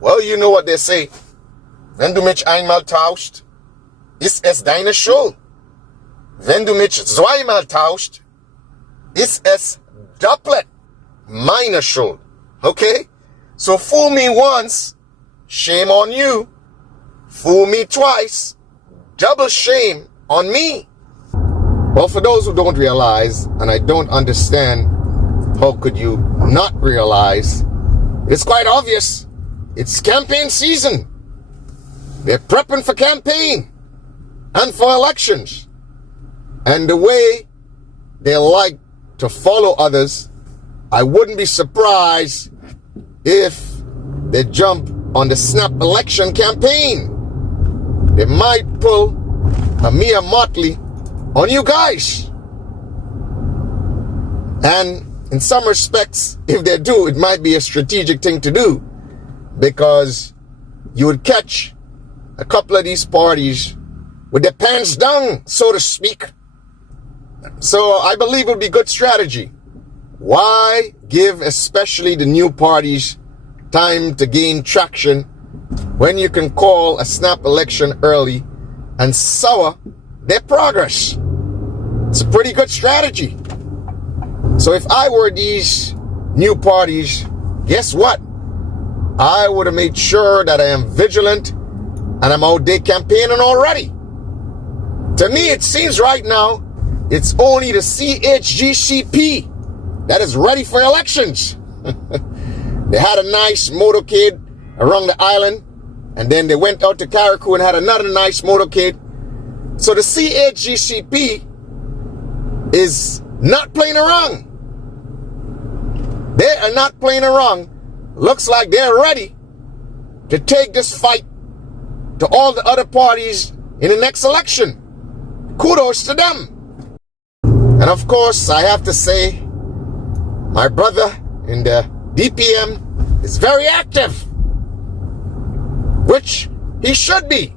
Well, you know what they say. Wenn du mich einmal tauscht, ist es deine Schuld. Wenn du mich zweimal tauscht, ist es doppelt meine Schuld. Okay? So fool me once, shame on you. Fool me twice, double shame on me. Well, for those who don't realize, and I don't understand, how could you not realize? It's quite obvious. It's campaign season. They're prepping for campaign and for elections. And the way they like to follow others, I wouldn't be surprised if they jump on the snap election campaign. They might pull a mere motley on you guys. And in some respects, if they do, it might be a strategic thing to do, because you would catch a couple of these parties with their pants down, so to speak. So I believe it would be good strategy. Why give especially the new parties time to gain traction when you can call a snap election early and sour their progress? It's a pretty good strategy. So if I were these new parties, guess what? I would have made sure that I am vigilant and I'm out there campaigning already. To me, it seems right now, it's only the CHGCP that is ready for elections. They had a nice motorcade around the island, and then they went out to Carriacou and had another nice motorcade. So the CHGCP is not playing around. They are not playing around. Looks like they're ready to take this fight to all the other parties in the next election. Kudos to them. And of course, I have to say, my brother in the DPM is very active, which he should be.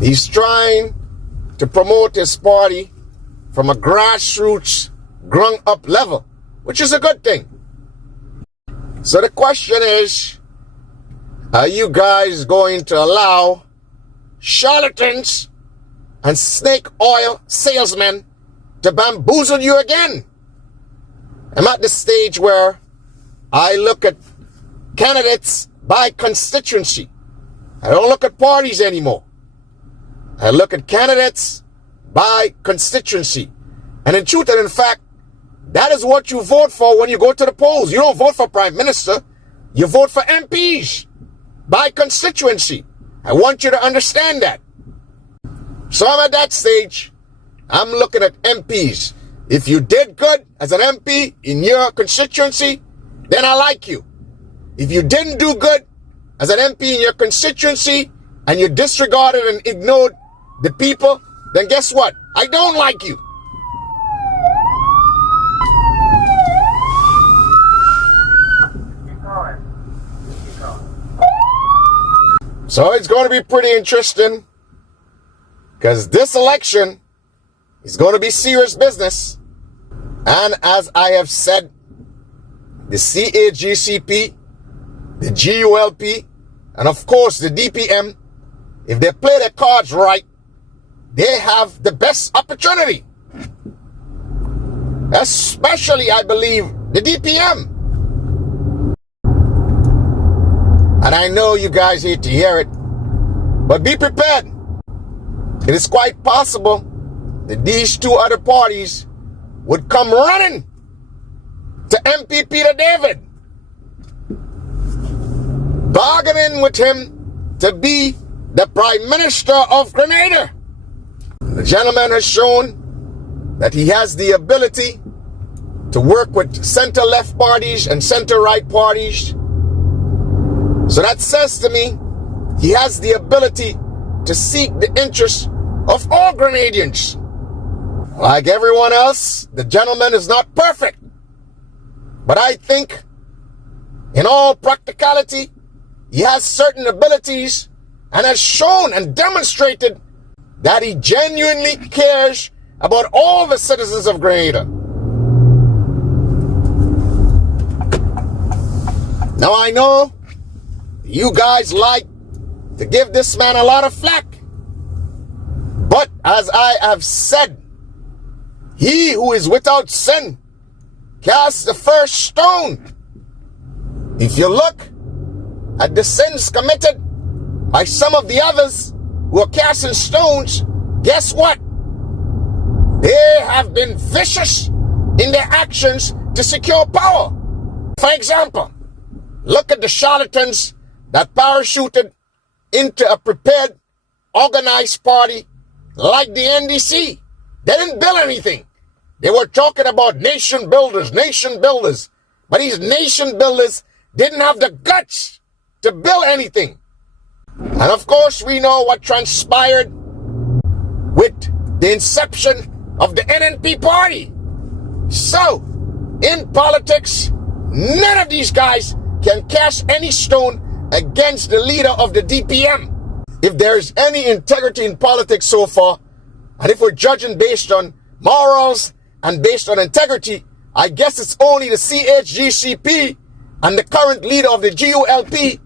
He's trying to promote his party from a grassroots, ground-up level, which is a good thing. So the question is, are you guys going to allow charlatans and snake oil salesmen to bamboozle you again? I'm at the stage where I look at candidates by constituency. I don't look at parties anymore. I look at candidates by constituency. And in truth and in fact, that is what you vote for when you go to the polls. You don't vote for prime minister. You vote for MPs by constituency. I want you to understand that. So I'm at that stage. I'm looking at MPs. If you did good as an MP in your constituency, then I like you. If you didn't do good as an MP in your constituency and you disregarded and ignored the people, then guess what? I don't like you. So it's going to be pretty interesting, because this election is going to be serious business. And as I have said, the CHGCP, the GULP, and of course the DPM, if they play their cards right, they have the best opportunity. Especially, I believe, the DPM. And I know you guys hate to hear it, but be prepared. It is quite possible that these two other parties would come running to MP Peter David, bargaining with him to be the Prime Minister of Grenada. The gentleman has shown that he has the ability to work with center-left parties and center-right parties. So that says to me, he has the ability to seek the interests of all Grenadians. Like everyone else, the gentleman is not perfect. But I think, in all practicality, he has certain abilities and has shown and demonstrated that he genuinely cares about all the citizens of Grenada. Now I know you guys like to give this man a lot of flack. But as I have said, he who is without sin cast the first stone. If you look at the sins committed by some of the others who are casting stones, guess what? They have been vicious in their actions to secure power. For example, look at the charlatans that parachuted into a prepared, organized party like the NDC. They didn't build anything. They were talking about nation builders. But these nation builders didn't have the guts to build anything. And of course, we know what transpired with the inception of the NNP party. So, in politics, none of these guys can cast any stone against the leader of the DPM. If there is any integrity in politics so far, and if we're judging based on morals and based on integrity, I guess it's only the CHGCP and the current leader of the GULP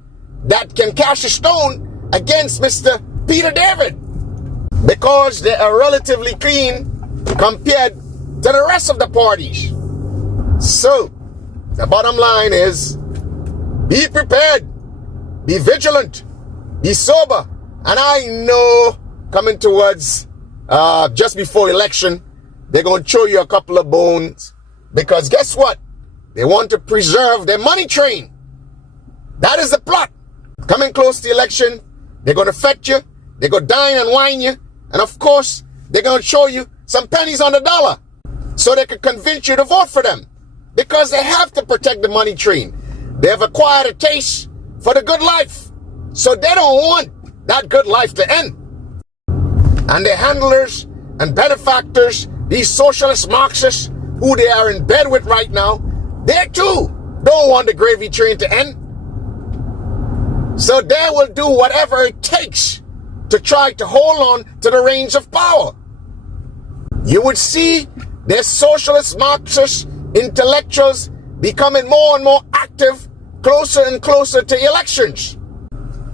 that can cast a stone against Mr. Peter David, because they are relatively clean compared to the rest of the parties. So, the bottom line is, be prepared, be vigilant, be sober. And I know coming towards just before election, they're going to show you a couple of bones, because guess what? They want to preserve their money train. That is the plot. Coming close to the election, they're going to fetch you, they're going to dine and wine you, and of course, they're going to show you some pennies on the dollar so they can convince you to vote for them, because they have to protect the money train. They have acquired a taste for the good life, so they don't want that good life to end. And their handlers and benefactors, these socialist Marxists who they are in bed with right now, they too don't want the gravy train to end. So they will do whatever it takes to try to hold on to the reins of power. You would see their socialist Marxist intellectuals becoming more and more active, closer and closer to elections.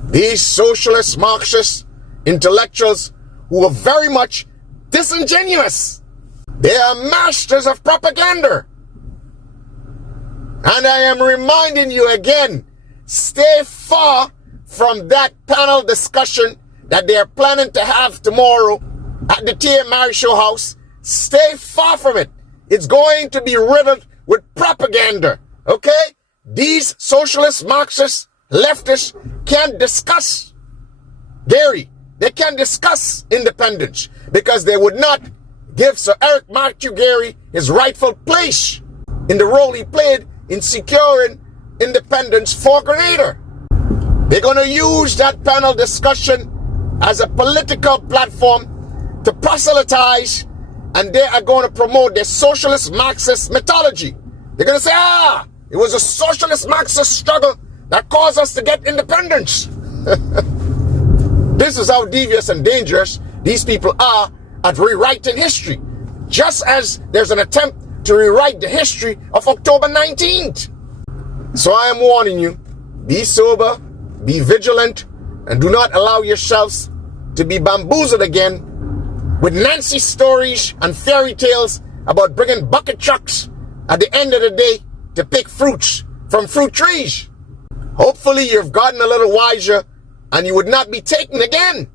These socialist Marxist intellectuals who are very much disingenuous. They are masters of propaganda. And I am reminding you again, stay far from that panel discussion that they are planning to have tomorrow at the Tia Mary Show House. Stay far from it. It's going to be riddled with propaganda, okay? These socialist, Marxist, leftists can't discuss Gary. They can't discuss independence because they would not give Sir Eric Matthew Gary his rightful place in the role he played in securing independence for Grenada. They're going to use that panel discussion as a political platform to proselytize, and they are going to promote their socialist Marxist mythology. They're going to say, it was a socialist Marxist struggle that caused us to get independence. This is how devious and dangerous these people are at rewriting history. Just as there's an attempt to rewrite the history of October 19th. So I am warning you, be sober, be vigilant, and do not allow yourselves to be bamboozled again with Nancy stories and fairy tales about bringing bucket trucks at the end of the day to pick fruits from fruit trees. Hopefully you've gotten a little wiser and you would not be taken again.